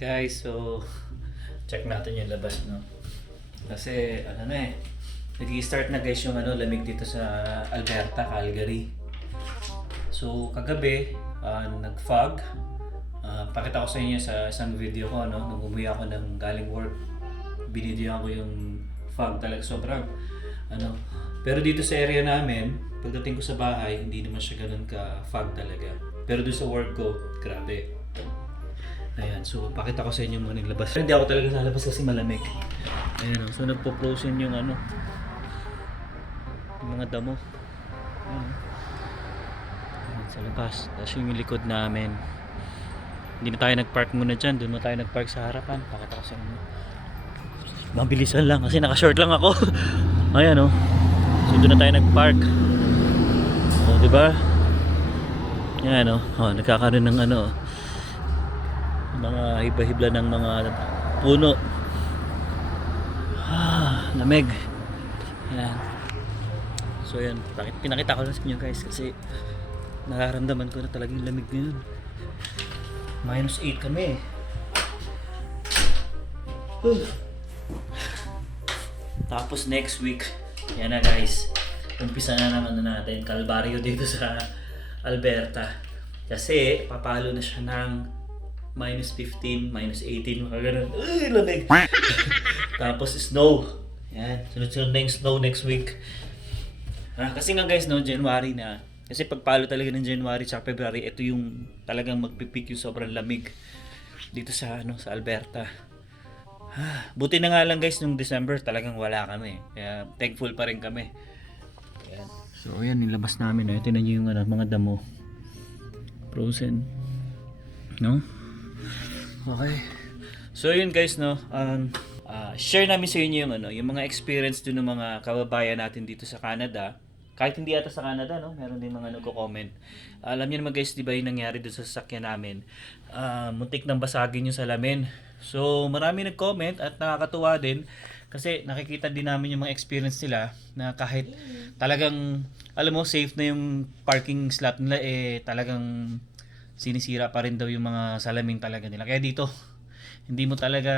Guys, so check natin yung labas, no? Kasi ano na eh, nag-i-start na guys yung lamig dito sa Alberta, Calgary. So kagabi, nag-fog. Pakita ko sa inyo sa isang video ko, no? Nung umuwi ako ng galing work, binidyohan ko yung fog talaga sobrang pero dito sa area namin, pagdating ko sa bahay, hindi naman siya ganun ka-fog talaga. Pero doon sa work ko, grabe. Ayan, so pakita ko sa inyo muna yung labas. Hindi ako talaga lalabas kasi malamig. Ayan, so nagpo-frozen yung yung mga damo. Ayan, sa labas. Tapos yung likod namin. Hindi na tayo nag-park muna dyan. Doon na tayo nag-park sa harapan. Pakita ko sa inyo. Mabilisan lang kasi naka-short lang ako. Ayan o. So doon na tayo nag-park. O, diba? Ayan o. Nagkakaroon ng mga hibla-hibla ng mga puno. Lamig. Ayan. So yan, pinakita ko lang sa inyo guys kasi nararamdaman ko na talagang lamig ngayon. -8 kami. Tapos next week, yan na guys, umpisa na naman natin kalbaryo dito sa Alberta. Kasi papalo na siya ng -15, -18, mga ganun. Uy, lamig! Tapos snow. Yan, sunod-sunod na yung snow next week. Kasi nga guys, no, January na. Kasi pagpalo talaga ng January at February, ito yung talagang magpipik yung sobrang lamig dito sa sa Alberta. Buti na nga lang guys, nung December talagang wala kami. Kaya thankful pa rin kami. Ayan. So ayan, nilabas namin. Tingnan nyo yung mga damo. Frozen. No? Okay. So yun guys, no. Share namin sa inyo yung mga experience dun ng mga kababayan natin dito sa Canada. Kahit hindi ata sa Canada, no? Meron din mga nagko-comment. Alam niyo naman guys, di ba yung nangyari dun sa sasakyan namin? Muntik nang basagin yung salamin. So marami nag-comment at nakakatuwa din kasi nakikita din namin yung mga experience nila na kahit talagang, alam mo, safe na yung parking slot nila, talagang sinisira pa rin daw yung mga salamin talaga nila. Kaya dito, hindi mo talaga,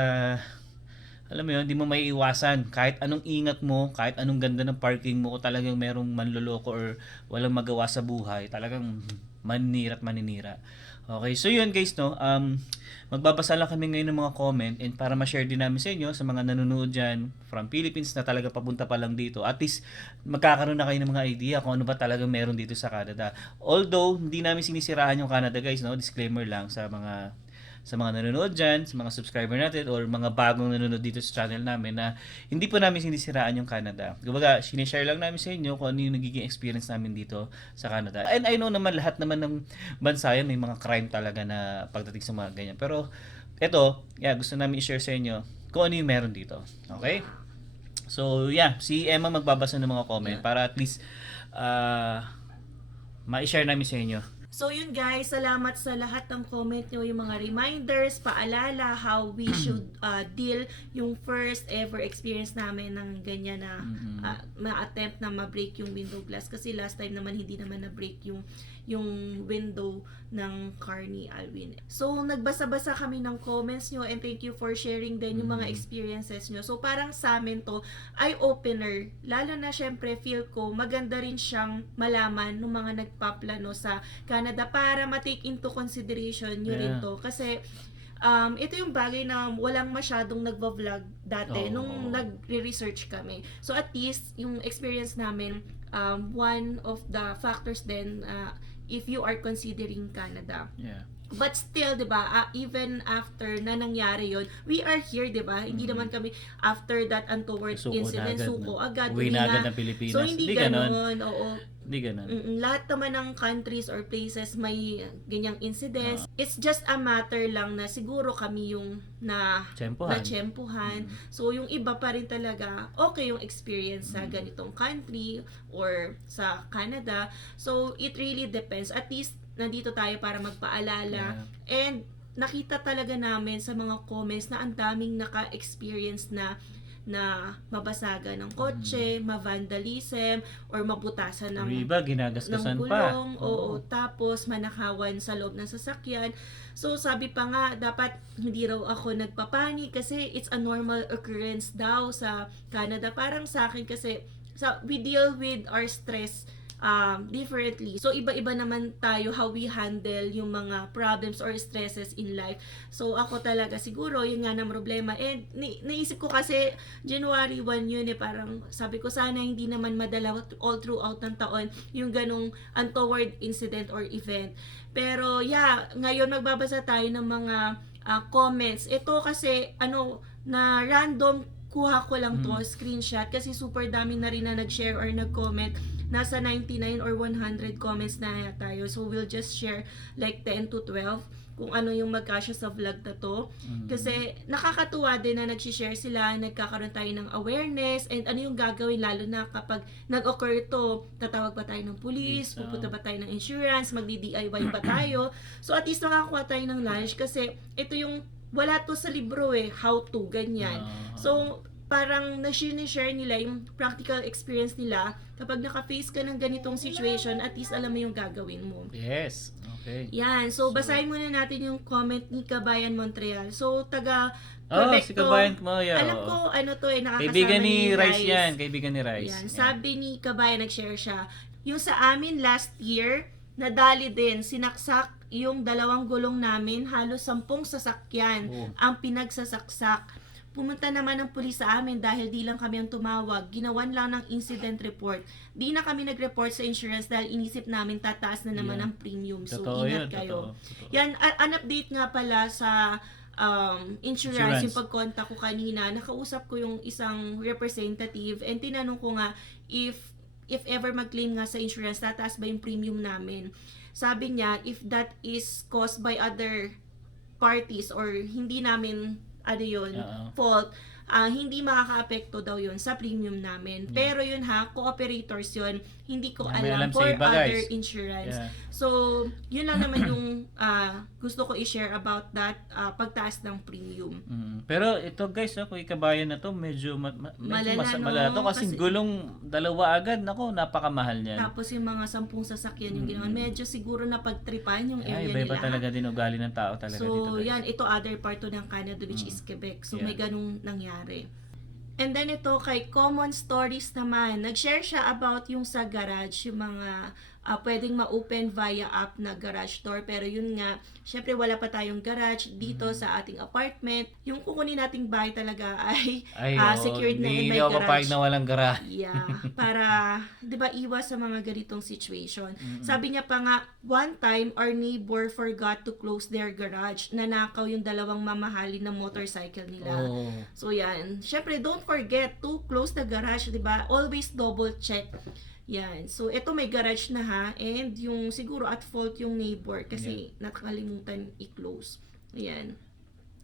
alam mo yun, hindi mo maiiwasan. Kahit anong ingat mo, kahit anong ganda ng parking mo, o talagang merong manloloko or walang magawa sa buhay, talagang maninira at maninira. Okay, so yun guys, no, magbabasa lang kami ngayon ng mga comment and para ma-share din namin sa inyo, sa mga nanonood dyan from Philippines na talaga papunta pa lang dito, at least magkakaroon na kayo ng mga idea kung ano ba talagang meron dito sa Canada. Although, hindi namin sinisiraan yung Canada guys, no, disclaimer lang sa mga nanonood dyan, sa mga subscriber natin or mga bagong nanonood dito sa channel namin na hindi po namin sinisiraan yung Canada. Kumbaga, sinishare lang namin sa inyo kung ano yung nagiging experience namin dito sa Canada. And I know naman lahat naman ng bansa yan may mga crime talaga na pagdating sa mga ganyan. Pero eto, gusto namin i-share sa inyo kung ano yung meron dito. Okay? So si Emma magbabasa ng mga comment para at least ma-share namin sa inyo. So yun guys, salamat sa lahat ng comment nyo, yung mga reminders, paalala how we should deal yung first ever experience namin ng ganyan na ma-attempt na ma-break yung window glass. Kasi last time naman hindi naman na-break yung window ng car ni Alwin. So nagbasa-basa kami ng comments nyo and thank you for sharing din yung mga experiences nyo. So parang sa amin to eye-opener. Lalo na syempre feel ko maganda rin siyang malaman ng mga nagpaplano sa Canada para ma-take into consideration nyo rin to. Kasi ito yung bagay na walang masyadong nagva-vlog dati nung nagre-research kami. So at least yung experience namin, one of the factors then if you are considering Canada. Yeah. But still, 'di ba, even after na nangyari 'yon, we are here, 'di ba? Hindi naman kami after that untoward incident, agad, uwi na agad ng Pilipinas. So hindi ganoon, oo. Hindi ganun. Lahat naman ng countries or places may ganyang incidents. It's just a matter lang na siguro kami yung na-tsempuhan. So yung iba pa rin talaga okay yung experience sa ganitong country or sa Canada. So it really depends. At least nandito tayo para magpaalala. And nakita talaga namin sa mga comments na ang daming naka-experience na na mabasagan ng kotse, ma-vandalism, or mabutasan ng Iba, ginagastusan ng pa. gulong, oo, tapos manakawan sa loob ng sasakyan. So sabi pa nga, dapat hindi raw ako nagpapanik kasi it's a normal occurrence daw sa Canada. Parang sa akin kasi we deal with our stress differently. So, iba-iba naman tayo how we handle yung mga problems or stresses in life. So, ako talaga siguro, yun nga na problema. And, naisip ko kasi, January 1 yun parang sabi ko sana hindi naman madala all throughout ng taon yung ganong untoward incident or event. Pero, yeah, ngayon magbabasa tayo ng mga comments. Ito kasi, na random kuha ko lang to, screenshot, kasi super dami na rin na nag-share or nag-comment. Nasa 99 or 100 comments na tayo. So, we'll just share like 10 to 12 kung ano yung magkasya sa vlog na to. Kasi nakakatuwa din na nag-share sila, nagkakaroon tayo ng awareness, and ano yung gagawin lalo na kapag nag-occur to, tatawag ba tayo ng police, pupunta ba tayo ng insurance, magdi-DIY ba tayo. So, at least makakuha tayo ng lunch kasi ito yung wala to sa libro how to, ganyan. So, parang na-share nila yung practical experience nila. Kapag naka-face ka ng ganitong situation, at least alam mo yung gagawin mo. Yes. Okay. Yan. So, basahin muna natin yung comment ni Kabayan Montreal. So, taga Oh, Quebec si to. Kabayan Moya. Alam ko, nakakasama Kaibigan ni Rice Rice. yan. Kaibigan ni Rice. Yan. Sabi ni Kabayan, nag-share siya. Yung sa amin last year, nadali din, sinaksak yung 2 gulong namin, halos 10 sasakyan ang pinagsasaksak. Pumunta naman ng pulis sa amin dahil di lang kami ang tumawag. Ginawan lang ng incident report. Di na kami nag-report sa insurance dahil inisip namin tataas na naman ang premium. So, Totoo ingat yun, kayo. totoo. Yan, an update nga pala sa insurance, yung pagkontak ko kanina. Nakausap ko yung isang representative and tinanong ko nga if ever mag-claim nga sa insurance, tataas ba yung premium namin. Sabi niya, if that is caused by other parties or hindi namin fault, hindi makaka-apekto daw yun sa premium namin. Pero yun cooperators yun, hindi ko alam sa for iba, other guys. insurance. Yeah. So, yun lang naman yung gusto ko i-share about that pagtaas ng premium. Pero ito guys, kung ikabayan na to, medyo malala to kasi gulong 2 agad, nako, napakamahal niyan. Tapos yung mga 10 sasakyan yung ginawa, medyo siguro napagtripan yung area iba-iba nila. talaga din ugali ng tao talaga dito. So, Guys. yan, ito other part to ng Canada which is Quebec. So, may ganung nangyari. And then ito kay Common Stories naman, nag-share siya about yung sa garage, yung mga pwedeng ma-open via app na garage door. Pero yun nga, syempre wala pa tayong garage dito sa ating apartment. Yung kukunin nating bahay talaga ay secured na and may Hindi ako garage. papayag na walang garage. Yeah, para 'di ba iwas sa mga ganitong situation. Sabi niya pa nga, one time our neighbor forgot to close their garage. Nanakaw yung 2 mamahalin na motorcycle nila. So yan, syempre don't forget to close the garage, 'di ba? Always double check. Yan. So, ito may garage na and yung siguro at fault yung neighbor kasi nakalimutan i-close. Yan.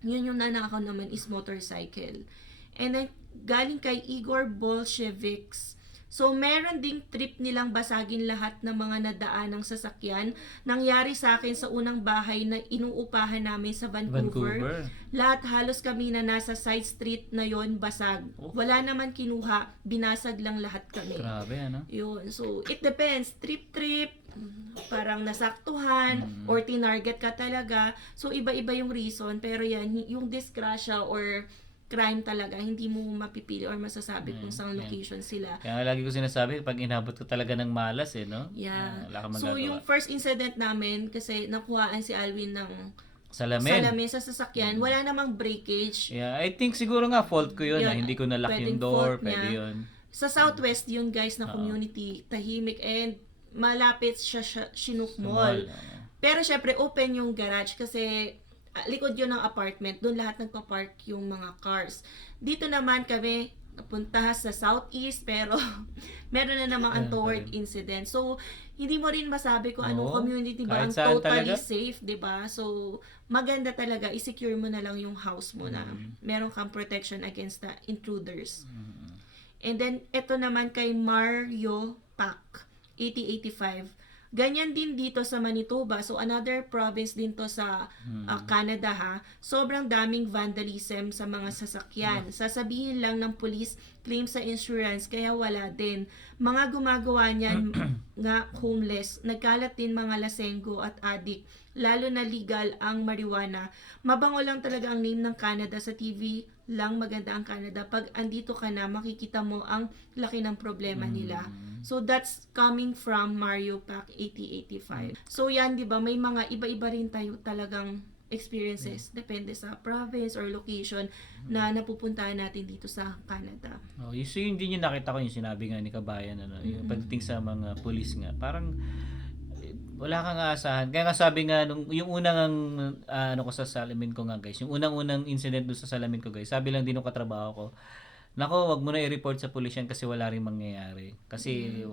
Yun yung nanakaw naman is motorcycle. And then, galing kay Igor Bolsheviks. So, meron ding trip nilang basagin lahat ng mga nadaan ng sasakyan. Nangyari sa akin sa unang bahay na inuupahan namin sa Vancouver. Lahat halos kami na nasa side street na yon basag. Wala naman kinuha, binasag lang lahat kami. Grabe, ano? Yun. So, it depends. Trip, parang nasaktuhan, or tinarget ka talaga. So, iba-iba yung reason. Pero yan, yung disgrasya or crime talaga, hindi mo mapipili or masasabi kung saan location sila. Kaya lagi ko sinasabi, pag inabot ko talaga ng malas, no? Yeah. Wala kang So, magagawa. yung first incident namin, kasi nakuhaan si Alwin ng Salamin sa sasakyan, wala namang breakage. Yeah, I think siguro nga fault ko yun, Yun, hindi ko nalock pwedeng yung door, fault pwede niya. yun. Sa Southwest yun guys na community, tahimik and malapit siya Chinook Mall. Pero syempre open yung garage kasi likod yun ng apartment, doon lahat nagpa-park yung mga cars. Dito naman kami napunta sa Southeast pero meron na namang untoward incident. So, hindi mo rin masabi kung anong community ba ang totally safe, 'di ba? So, maganda talaga i-secure mo na lang yung house mo na meron kang protection against the intruders. And then ito naman kay Mario Pac 8085. Ganyan din dito sa Manitoba. So, another province din to sa Canada ha. Sobrang daming vandalism sa mga sasakyan. Sasabihin lang ng police, claim sa insurance, kaya wala din. Mga gumagawa niyan nga homeless. Nagkalat din mga lasenggo at addict. Lalo na legal ang marijuana. Mabango lang talaga ang name ng Canada sa TV lang maganda ang Canada. Pag andito ka na, makikita mo ang laki ng problema nila. So, that's coming from Mario Pack 8085. So, yan, di ba? May mga iba-iba rin tayo talagang experiences. Depende sa province or location na napupuntahan natin dito sa Canada. Oh, so yun din yung nakita ko yung sinabi nga ni Kabayan, ano, yung pagdating sa mga police nga. Parang wala kang aasahan. Kaya nga sabi nga, yung unang ano ko sa salamin ko nga guys, yung unang-unang incident doon sa salamin ko guys, sabi lang din ng katrabaho ko, nako, wag mo na i-report sa pulis yan kasi wala rin mangyayari. Kasi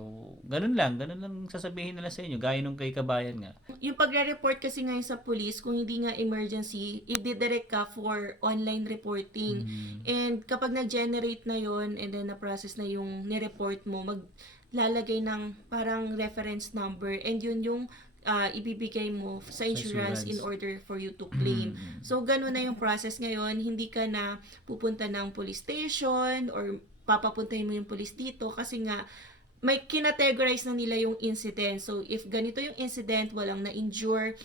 ganun lang sasabihin nila sa inyo, gaya nung kay Kabayan nga. Yung pagre-report kasi ngayon sa police, kung hindi nga emergency, i-direct ka for online reporting. And kapag nag-generate na yon and then na-process na yung ni-report mo, maglalagay ng parang reference number and yun yung ibibigay mo sa insurance in order for you to claim. So, ganun na yung process ngayon. Hindi ka na pupunta ng police station or papapuntahin mo yung police dito kasi nga may kinategorize na nila yung incident. So, if ganito yung incident, walang na-injure,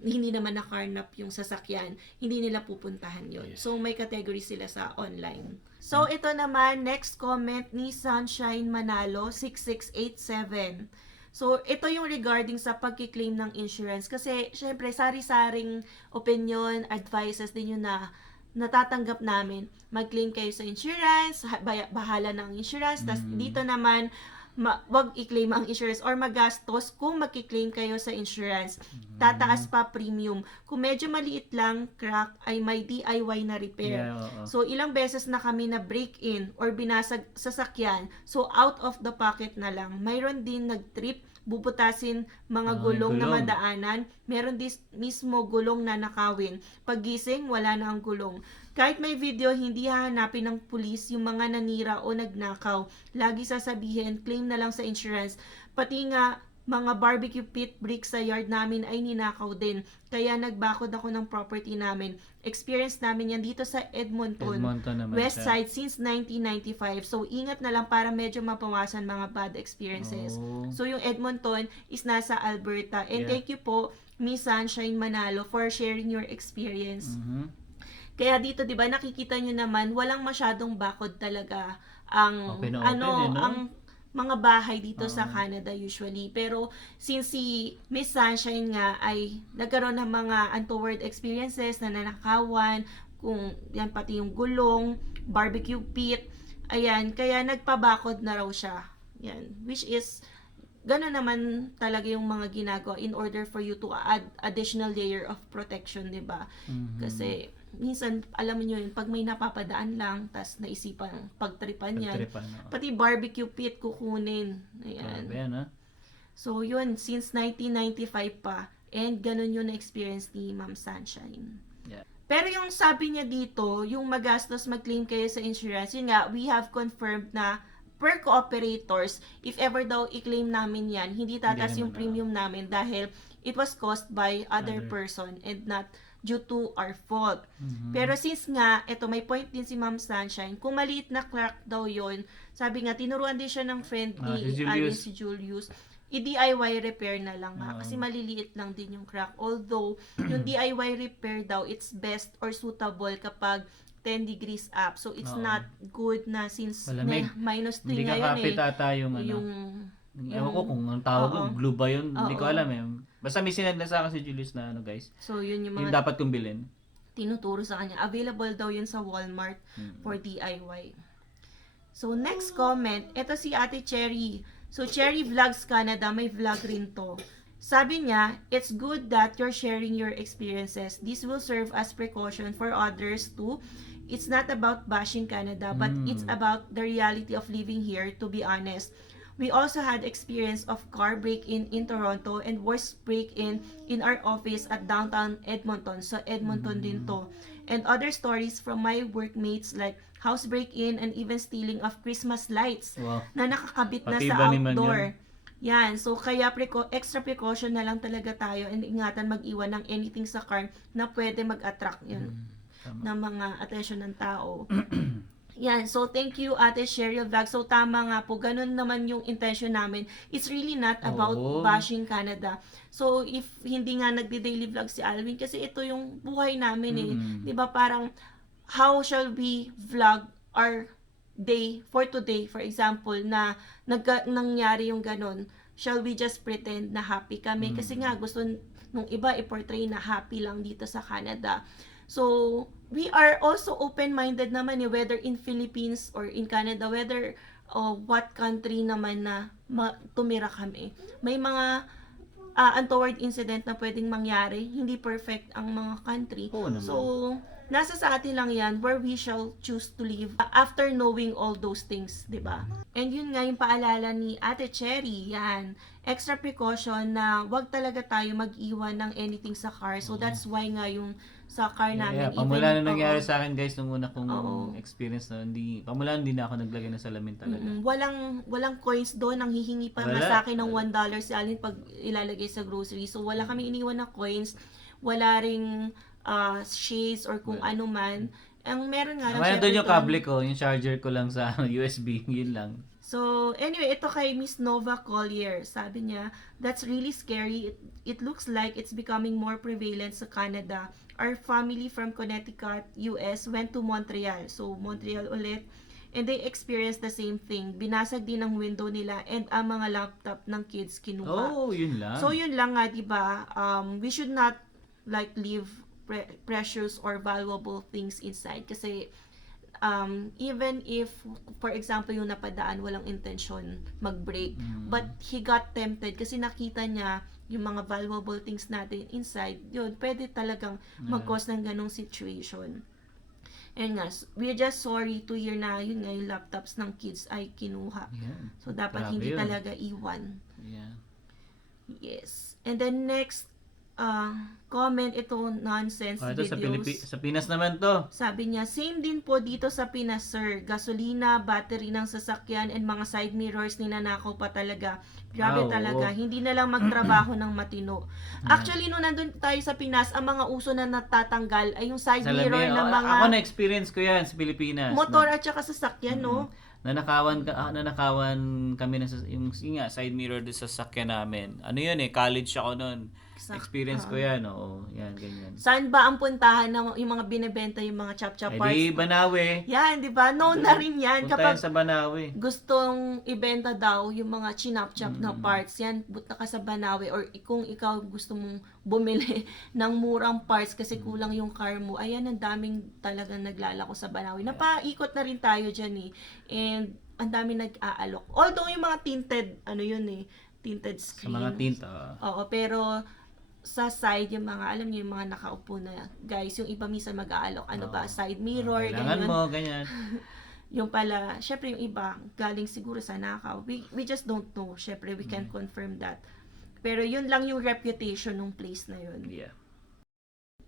hindi naman nakarnap yung sasakyan, hindi nila pupuntahan yon. So, may category sila sa online. So, ito naman, next comment ni Sunshine Manalo, 6687. So, ito yung regarding sa pagkiklaim ng insurance. Kasi, syempre, sari-saring opinion, advices din yun na natatanggap namin. Mag-claim kayo sa insurance, bahala ng insurance. Tas dito naman, wag i-claim ang insurance or magastos kung magki-claim kayo sa insurance. Tataas pa premium. Kung medyo maliit lang, crack, ay may DIY na repair. So, ilang beses na kami na break-in or binasag sasakyan. So, out of the pocket na lang. Mayroon din nag-trip, bubutasin mga gulong na madaanan. Meron mismo gulong na nakawin. Paggising, wala na ang gulong. Kahit may video, hindi hahanapin ng pulis yung mga nanira o nagnakaw. Lagi sasabihin, claim na lang sa insurance. Pati nga, mga barbecue pit bricks sa yard namin ay ninakaw din. Kaya nagbakod ako ng property namin. Experience namin yan dito sa Edmonton West Side since 1995. So, ingat na lang para medyo mapawasan mga bad experiences. So, yung Edmonton is nasa Alberta. And thank you po, Miss Sunshine Manalo, for sharing your experience. Kaya dito, 'di ba, nakikita nyo naman walang masyadong bakod talaga ang ang mga bahay dito sa Canada usually. Pero since si Miss Sunshine nga ay nagkaroon ng mga untoward experiences na nanakawan, kung yan pati yung gulong, barbecue pit, ayan, kaya nagpabakod na raw siya. Yan, which is gano'n naman talaga yung mga ginagawa in order for you to add additional layer of protection, 'di ba? Kasi minsan, alam niyo yun, pag may napapadaan lang, tas naisipan pagtripan yan, pati barbecue pit kukunin. Ayan. So, yun, since 1995 pa, and ganun yung na-experience ni Ma'am Sunshine. Pero yung sabi niya dito, yung magastos mag-claim kayo sa insurance, yun nga, we have confirmed na per cooperators, if ever daw i-claim namin yan, hindi tatas yung premium namin dahil it was caused by other person and not due to our fault. Pero since nga, eto may point din si Ma'am Sunshine, kung maliit na crack daw yon, sabi nga, tinuruan din siya ng friend ni si Julius, i-DIY repair na lang nga, kasi maliliit lang din yung crack. Although, yung DIY repair daw, it's best or suitable kapag 10 degrees up. So, it's not good na since minus 3 hindi ngayon kakapit ata yung ewan ko kung ang tawag ko, glue ba yun? Hindi ko alam eh. Basta may sinadla sa akin si Julius na guys. So, yun yung mga yung dapat kong bilhin. Tinuturo sa kanya. Available daw yun sa Walmart for DIY. So, next comment. Ito si Ate Cherry. So, Cherry Vlogs Canada. May vlog rin to. Sabi niya, it's good that you're sharing your experiences. This will serve as precaution for others too. It's not about bashing Canada, but it's about the reality of living here, to be honest. We also had experience of car break-in in Toronto and worst break-in in our office at downtown Edmonton. So, Edmonton din to. And other stories from my workmates like house break-in and even stealing of Christmas lights na nakakabit na sa outdoor. Yan, so kaya extra precaution na lang talaga tayo and ingatan mag-iwan ng anything sa car na pwede mag-attract yun Tama. ng mga attention ng tao. Yan, so thank you Ate Cheryl Vlog. So tama nga po, ganun naman yung intention namin. It's really not about Oo. bashing Canada. So if hindi nga nagdi-daily vlog si Alvin, kasi ito yung buhay namin eh. 'Di ba parang how shall we vlog our day for today, for example, na nangyari yung ganun, shall we just pretend na happy kami? Kasi nga, gusto nung iba i-portray na happy lang dito sa Canada. So, we are also open-minded naman eh, whether in Philippines or in Canada, whether what country naman na tumira kami. May mga untoward incident na pwedeng mangyari, hindi perfect ang mga country. Oo naman. So, nasa sa atin lang yan where we shall choose to live after knowing all those things, di ba? And yun nga yung paalala ni Ate Cherry, yan. Extra precaution na wag talaga tayo mag-iwan ng anything sa car. So that's why nga yung sa car namin. Pamula na even- nangyari oo. sa akin guys nung una kong Oo. experience na pamula hindi na ako naglagay ng salamin talaga. Walang coins doon, ang hihingi pa nga Wala. sa akin ng $1 si Alin pag ilalagay sa grocery. So wala kami iniwan na coins, wala ring shades or kung ano man. Ang meron nga lang Kaya syempre doon yung doon- kable ko, yung charger ko lang sa USB, yun lang. So, anyway, ito kay Miss Nova Collier. Sabi niya, that's really scary. It looks like it's becoming more prevalent sa Canada. Our family from Connecticut, US, went to Montreal. So, Montreal ulit. And they experienced the same thing. Binasag din ang window nila and ang mga laptop ng kids kinuha. Oh, yun lang. So, yun lang nga, di ba? We should not like leave precious or valuable things inside. Kasi, even if, for example, yung napadaan, walang intention mag-break. But he got tempted kasi nakita niya yung mga valuable things natin inside. Yun, pwede talagang mag-cause ng ganong situation. And nga, we're just sorry to hear na yun nga yung laptops ng kids ay kinuha. Yan. So, dapat Grabe hindi yun. talaga iwan. Yeah. Yes. And then next, comment, ito nonsense Ito sa videos. sa Pinas naman to. Sabi niya, same din po dito sa Pinas, sir. Gasolina, battery ng sasakyan, and mga side mirrors ninanakaw pa talaga. Grabe Oo. talaga. Hindi na lang magtrabaho ng matino. Actually, nung nandun tayo sa Pinas, ang mga uso na natatanggal ay yung side mirror ng mga Ako na-experience ko yan sa Pilipinas. motor at saka sasakyan, no? Nanakawan kami ng yung nga, side mirror doon sa sasakyan namin. Ano yun college ako noon. Experience ko yan, oo. Yan, ganyan. Saan ba ang puntahan ng yung mga binebenta, yung mga chop-chop Ay parts? di, Banawe. Yan, di ba? No na rin yan. Punta Kapag yan sa Banawe. gustong ibenta daw yung mga chinap-chop na parts, yan, buta ka sa Banawe, or kung ikaw gusto mong bumili ng murang parts kasi kulang yung car mo, ayan, ang daming talagang naglalako sa Banawe. Napaikot na rin tayo dyan eh. And ang dami nag-aalok. Although yung mga tinted, tinted Sa screen. mga tinta. Oo, pero sa side, yung mga, alam niyo, yung mga nakaupo na guys, yung iba minsan mag-aalok, side mirror, Kailangan ganyan. mo, ganyan. Yung pala, syempre yung iba, galing siguro sa nakaw. We just don't know. Syempre, we can't confirm that. Pero yun lang yung reputation ng place na yun. Yeah.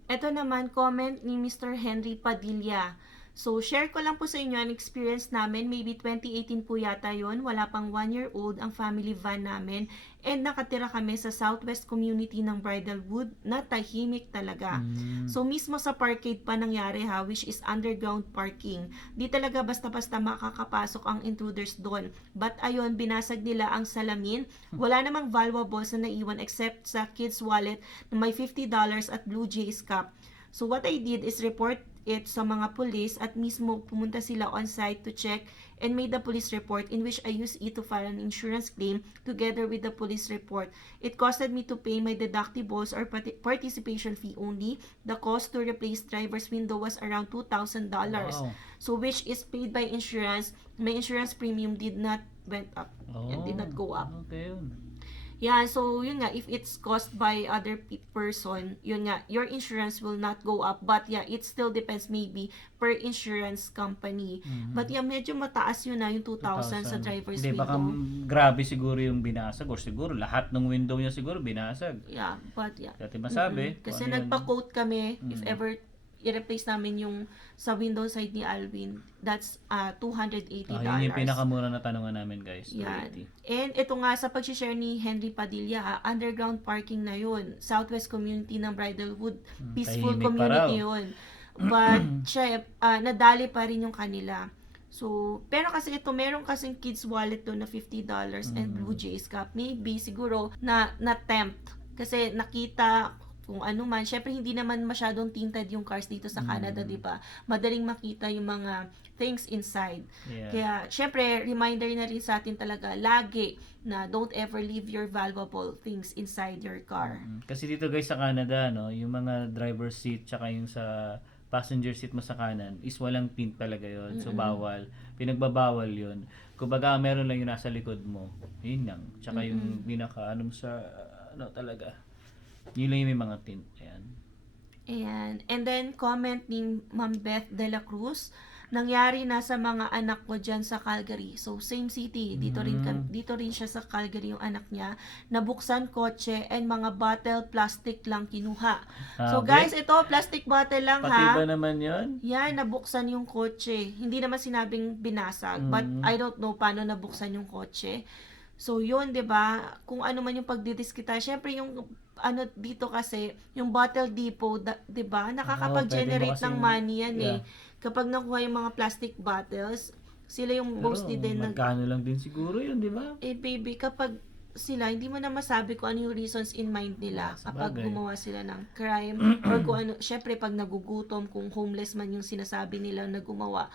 Ito naman, comment ni Mr. Henry Padilla. So, share ko lang po sa inyo ang experience namin. Maybe 2018 po yata yon. Wala pang 1-year-old ang family van namin. And nakatira kami sa Southwest community ng Bridalwood na tahimik talaga. So, mismo sa parkade pa nangyari which is underground parking. Di talaga basta-basta makakapasok ang intruders doon. But ayun, binasag nila ang salamin. Wala namang valuables na naiwan except sa kids' wallet na may $50 at Blue Jays cap. So, what I did is report it sa mga police at mismo pumunta sila on site to check and made the police report in which I used it to file an insurance claim together with the police report. It costed me to pay my deductibles or participation fee only. The cost to replace driver's window was around $2,000. Wow. So which is paid by insurance. My insurance premium did not went up and did not go up. Okay, yun. Yeah, so yun nga, if it's caused by other person, yun nga, your insurance will not go up. But yeah, it still depends maybe per insurance company. But yeah, medyo mataas yun yung 2,000 sa driver's Hindi, window. baka grabe siguro yung binasag or siguro lahat ng window niya siguro binasag. Yeah, but yeah. Dati masabi. Kasi kung ano yun. nagpa-quote kami, if ever i-replace namin yung sa window side ni Alvin. That's $280. Yun yung pinakamura na tanungan namin, guys. Yan. 280. And ito nga sa pag-share ni Henry Padilla, underground parking na yun. Southwest community ng Bridalwood. Peaceful tahimik pa community raw. yun. But, siya, nadali pa rin yung kanila. So, pero kasi ito, meron kasing kids wallet doon na $50 and Blue Jays Cup. Maybe, siguro, na-tempt. Kasi nakita kung ano man. Syempre, hindi naman masyadong tinted yung cars dito sa Canada, di ba? Madaling makita yung mga things inside. Yeah. Kaya, syempre, reminder na rin sa atin talaga, lagi na don't ever leave your valuable things inside your car. Kasi dito guys sa Canada, no, yung mga driver seat tsaka yung sa passenger seat mo sa kanan is walang pin talaga yon. So bawal. Pinagbabawal yon. Kumbaga meron lang yung nasa likod mo. Yun lang. Tsaka yung binaka sa talaga. Yun lang yung may mga tint. Ayan. Ayan. And then, comment ni Ma'am Beth De La Cruz, nangyari na sa mga anak ko dyan sa Calgary. So, same city. Dito rin siya sa Calgary yung anak niya. Nabuksan kotse and mga bottle plastic lang kinuha. So, guys, ito, plastic bottle lang Pati ha. ba naman yun? Yan, nabuksan yung kotse. Hindi naman sinabing binasag. But, I don't know paano nabuksan yung kotse. So, yun, 'di ba? Kung ano man yung pagdidiskita, syempre yung dito kasi, yung bottle depot, 'di ba? Nakakapag-generate ng money yan eh. Kapag nakuha yung mga plastic bottles, sila yung mostly din magkano lang din siguro yun, di ba? baby, kapag sila, hindi mo na masabi kung ano yung reasons in mind nila kapag gumawa sila ng crime or kung ano, syempre pag nagugutom, kung homeless man yung sinasabi nila na gumawa.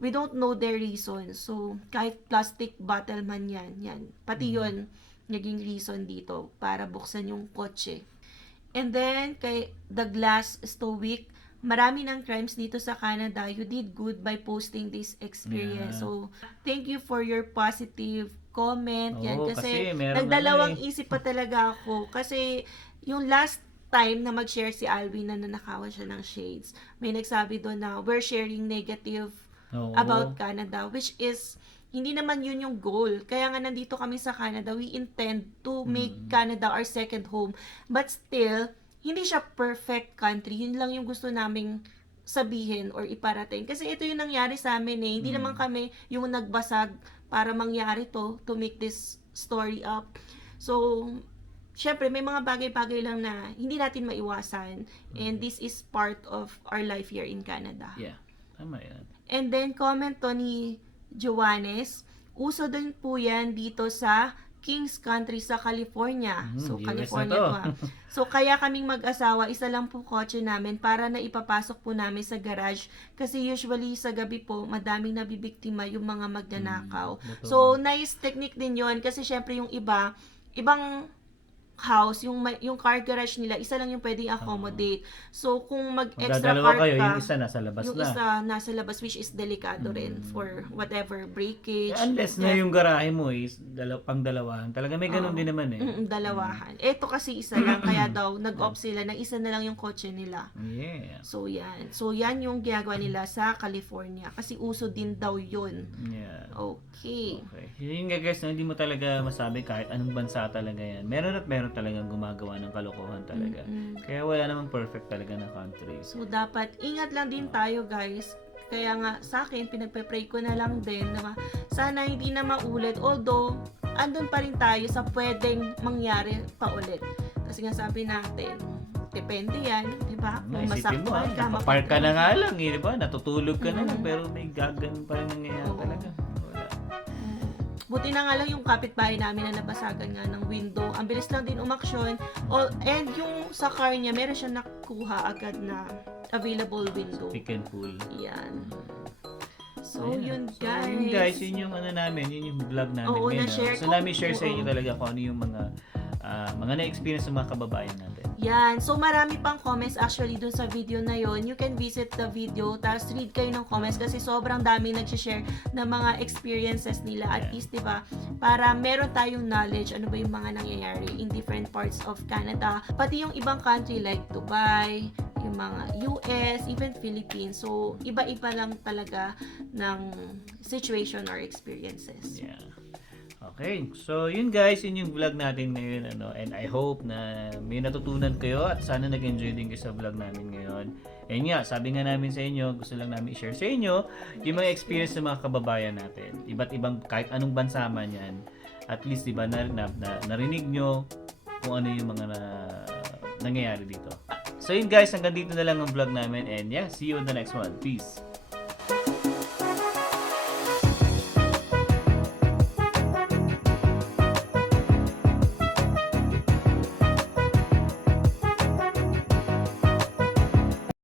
We don't know their reasons. So, kahit plastic bottle man yan. Pati yun, naging reason dito para buksan yung kotse. And then, kay The Glass Stoic, marami ng crimes dito sa Canada. You did good by posting this experience. So, thank you for your positive comment. Yan, kasi nagdalawang isip pa talaga ako. Kasi, yung last time na mag-share si Alvin na nanakawan siya ng shades, may nagsabi doon na we're sharing negative about Canada, which is hindi naman yun yung goal. Kaya nga nandito kami sa Canada, we intend to make Canada our second home. But still, hindi siya perfect country. Yun lang yung gusto naming sabihin or iparating. Kasi ito yung nangyari sa amin eh. Hindi naman kami yung nagbasag para mangyari to make this story up. So, syempre, may mga bagay-bagay lang na hindi natin maiwasan. And this is part of our life here in Canada. Yeah, tama yan. And then, comment to ni Joannes, uso din po yan dito sa Kings Country sa California. So, US California to ha. So, kaya kaming mag-asawa, isa lang po kotse namin para na ipapasok po namin sa garage. Kasi usually sa gabi po, madaming nabibiktima yung mga magnanakaw. So, nice technique din yon kasi syempre yung ibang house, yung car garage nila, isa lang yung pwedeng accommodate. So, kung mag-extra car ka, yung isa nasa labas yung isa nasa labas, which is delikado rin for whatever breakage. Unless na yung garahe mo is pang-dalawahan. Talaga may ganun din naman eh. Dalawahan. Ito kasi isa lang, kaya daw nag-opt sila na isa na lang yung kotse nila. Yeah. So, yan. So, yan yung ginagawa nila sa California. Kasi uso din daw yun. Yeah. Okay. Yun nga guys, hindi mo talaga masabi kahit anong bansa talaga yan. Meron at meron talagang gumagawa ng kalokohan talaga. Kaya wala namang perfect talaga na country. So, dapat ingat lang din tayo guys. Kaya nga, sa akin, pinagpe-pray ko na lang din na sana hindi na maulit. Although, andun pa rin tayo sa pwedeng mangyari pa ulit. Kasi nga sabi natin, depende yan, di ba? Kung masaktan ka, mapark ka na nga lang, di ba? Natutulog ka na lang, pero may gagan pa rin nangyayari talaga. Buti na nga lang yung kapitbahay namin na nabasagan nga ng window. Ang bilis lang din umaksyon. And yung sa car niya, meron siya nakuha agad na available window. Pick and pull. Yan. So, yun guys. So, yun guys, yun yung namin, yun yung vlog namin. Oo, na-share ko. So, namin share sa inyo talaga kung ano yung mga na-experience ng mga kababayan natin. Yan. So, marami pang comments actually dun sa video na yon. You can visit the video, tapos read kayo ng comments kasi sobrang daming nag-share ng mga experiences nila. At least, diba, para meron tayong knowledge, ano ba yung mga nangyayari in different parts of Canada. Pati yung ibang country like Dubai, yung mga US, even Philippines. So, iba-iba lang talaga ng situation or experiences. Yeah. Okay, so yun guys, yun yung vlog natin ngayon, and I hope na may natutunan kayo at sana nag-enjoy din kayo sa vlog namin ngayon. And nga, sabi nga namin sa inyo, gusto lang namin i-share sa inyo yung mga experience ng mga kababayan natin. Iba't ibang, kahit anong bansa man yan, at least diba narinig nyo kung ano yung mga nangyayari dito. So yun guys, hanggang dito na lang ang vlog namin, and yeah, see you in the next one. Peace!